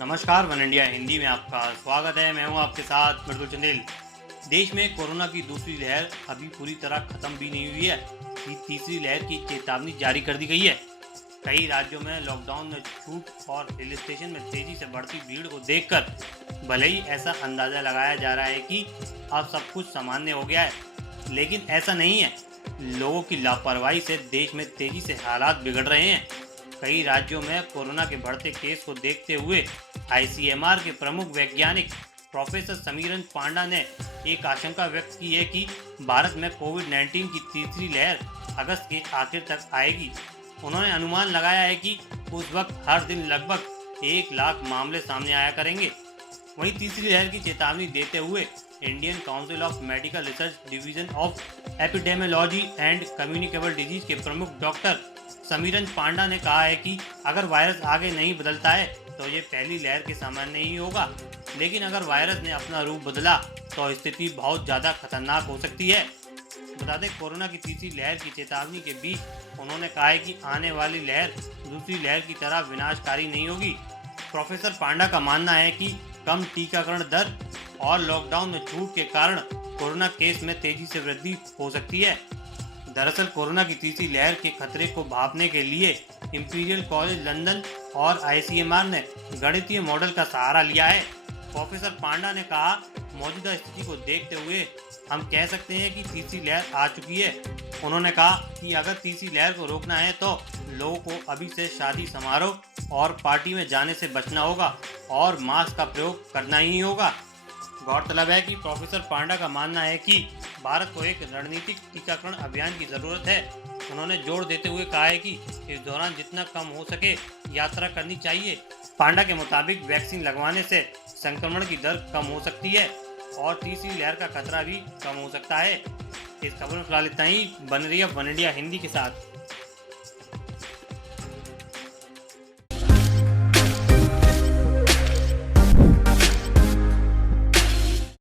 नमस्कार, one India Hindi में आपका स्वागत है। मैं हूं आपके साथ मृदुल चंदेल। देश में कोरोना की दूसरी लहर अभी पूरी तरह खत्म भी नहीं हुई है कि तीसरी लहर की चेतावनी जारी कर दी गई है। कई राज्यों में लॉकडाउन में छूट और हिल स्टेशन में तेजी से बढ़ती भीड़ को देखकर भले ही ऐसा अंदाजा लगाया जा रहा है कि अब सब कुछ सामान्य हो गया है, लेकिन ऐसा नहीं है। लोगों की लापरवाही से देश में तेजी से हालात बिगड़ रहे हैं। कई राज्यों में कोरोना के बढ़ते केस को देखते हुए आईसीएमआर के प्रमुख वैज्ञानिक प्रोफेसर समीरन पांडा ने एक आशंका व्यक्त की है कि भारत में कोविड-19 की तीसरी लहर अगस्त के आखिर तक आएगी। उन्होंने अनुमान लगाया है कि उस वक्त हर दिन लगभग 1 लाख मामले सामने आया करेंगे। वहीं तीसरी लहर की चेतावनी देते हुए Indian council of medical research division of epidemiology and communicable disease के प्रमुख डॉक्टर समीरन पांडा ने कहा है कि अगर वायरस आगे नहीं बदलता है तो ये पहली लहर के समान नहीं होगा, लेकिन अगर वायरस ने अपना रूप बदला तो स्थिति बहुत ज़्यादा खतरनाक हो सकती है। बता दें, कोरोना की तीसरी लहर की चेतावनी के बीच उन्होंने कहा है कि आने वाली लहर दूसरी लहर की तरह विनाशकारी नहीं होगी। प्रोफेसर पांडा का मानना है कि कम टीकाकरण दर और लॉकडाउन में छूट के कारण कोरोना केस में तेजी से वृद्धि हो सकती है। दरअसल कोरोना की तीसरी लहर के खतरे को भांपने के लिए इंपीरियल कॉलेज लंदन और आईसीएमआर ने गणितीय मॉडल का सहारा लिया है। प्रोफेसर पांडा ने कहा, मौजूदा स्थिति को देखते हुए हम कह सकते हैं कि तीसरी लहर आ चुकी है। उन्होंने कहा कि अगर तीसरी लहर को रोकना है तो लोगों को अभी से शादी समारोह और पार्टी में जाने से बचना होगा और मास्क का प्रयोग करना ही होगा। गौरतलब है कि प्रोफेसर पांडा का मानना है कि भारत को एक रणनीतिक टीकाकरण अभियान की जरूरत है। उन्होंने जोर देते हुए कहा है कि इस दौरान जितना कम हो सके यात्रा करनी चाहिए। पांडा के मुताबिक वैक्सीन लगवाने से संक्रमण की दर कम हो सकती है और तीसरी लहर का खतरा भी कम हो सकता है। इस खबर में फिलहाल इतना ही। बन रही है वन इंडिया हिंदी के साथ।